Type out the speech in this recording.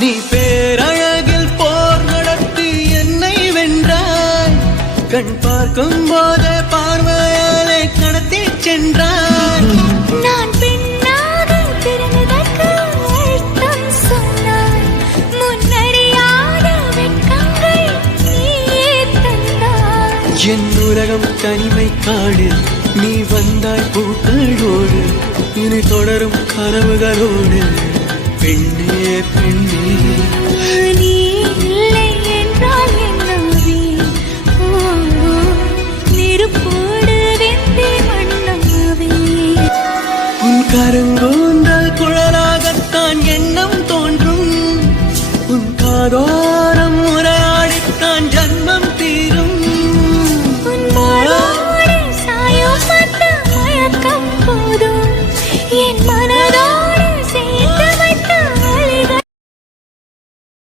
நீ பேரழகில் போர் நடத்தி என்னை வென்றாய். கண் பார்க்கும் போதே பார்வையாலே கடத்தி சென்றாய். நான் பெண்ணாக பிறந்ததற்கு அர்த்தம் சொன்னாய். முன்னறியாத வெட்கங்கள் நீயே தந்தாய். என் உலகம் தனிமை காடு, நீ வந்தாய் பூக்களோடு. இனி தொடரும் கனவுகளோடு. பெண்ணே பெண்ணே, நீ இல்லை என்றால் என்னாவே? நெருப்போடு வெந்தே மண்ணாவே. உன் கருங்கூந்தல் குழலாகத்தான் எண்ணம் தோன்றும். உன் காதோ